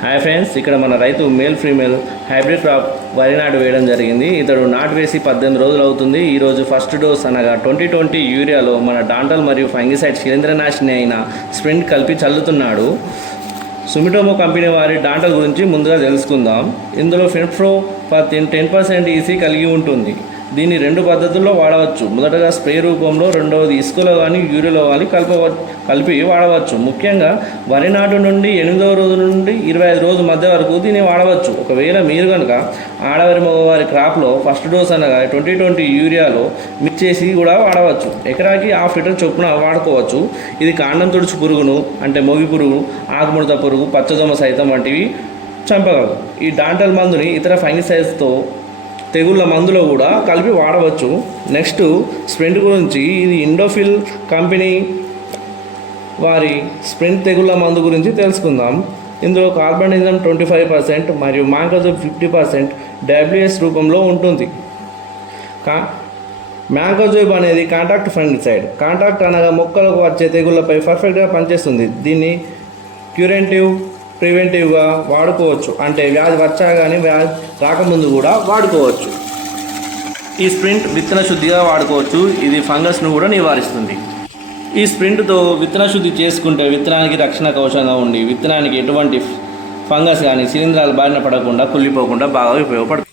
Hi friends, ఇక్కడ మన రైతు మేల్ ఫీమేల్ హైబ్రిడ్ క్రాప్ వరి నాటు వేయడం జరిగింది. ఇతడు నాటు వేసి 18 రోజులు అవుతుంది. ఈరోజు ఫస్ట్ డోస్ అనగా 2020 యూరియాలో మన డాంటల్ మరియు ఫంగిసైడ్ శిలీంద్రనాశిని అయిన స్ప్రింట్ కలిపి చల్లుతున్నాడు. సుమిటోమో కంపెనీ వారి డాంటల్ గురించి ముందుగా తెలుసుకుందాం. ఇందులో ఫిన్ప్రో 10% ఈసీ కలిగి ఉంటుంది. దీన్ని 2 పద్ధతుల్లో వాడవచ్చు. మొదటగా స్ప్రే రూపంలో, రెండవది ఇసుకలో కానీ యూరియాలో కానీ కలిపి వాడవచ్చు. ముఖ్యంగా వరి నాటు నుండి 8వ రోజు నుండి 25 రోజుల మధ్య వరకు దీన్ని వాడవచ్చు. ఒకవేళ మీరు కనుక ఆడవారి మగవారి క్రాప్లో ఫస్ట్ డోస్ అనగా 2020 యూరియాలో మిక్స్ చేసి కూడా వాడవచ్చు. ఎకరాకి 1/2 లీటర్ చొప్పున వాడుకోవచ్చు. ఇది కాండం తుడుచు పురుగును అంటే మొగి పురుగు, ఆకుముడత పురుగు, పచ్చదోమ సైతం వంటివి చంపగలదు. ఈ డాంటల్ మందుని ఇతర ఫంగిసైడ్స్తో తెగుళ్ళ మందులో కూడా కలిపి వాడవచ్చు. నెక్స్ట్ స్ప్రింట్ గురించి, ఇది ఇండోఫిల్ కంపెనీ వారి స్ప్రింట్ తెగుళ్ళ మందు గురించి తెలుసుకుందాం. ఇందులో కార్బనిజం 25% మరియు మ్యాంకోజోబ్ 50% డబ్ల్యూఎస్ రూపంలో ఉంటుంది. మ్యాంకోజోబ్ అనేది కాంటాక్ట్ ఫంగిసైడ్. కాంటాక్ట్ అనగా మొక్కలకు వచ్చే తెగుళ్ళపై పర్ఫెక్ట్గా పనిచేస్తుంది. దీన్ని క్యూరెంటివ్, ప్రివెంటివ్గా వాడుకోవచ్చు. అంటే వ్యాధి వచ్చా కానీ వ్యాధి రాకముందు కూడా వాడుకోవచ్చు. ఈ స్ప్రింట్ విత్తన శుద్ధిగా వాడుకోవచ్చు. ఇది ఫంగస్ను కూడా నివారిస్తుంది. ఈ స్ప్రింట్తో విత్తన శుద్ధి చేసుకుంటే విత్తనానికి రక్షణ కవచంగా ఉండి విత్తనానికి ఎటువంటి ఫంగస్ కానీ శిలీంధ్రాలు బారిన పడకుండా కుళ్ళిపోకుండా బాగా ఉపయోగపడుతుంది.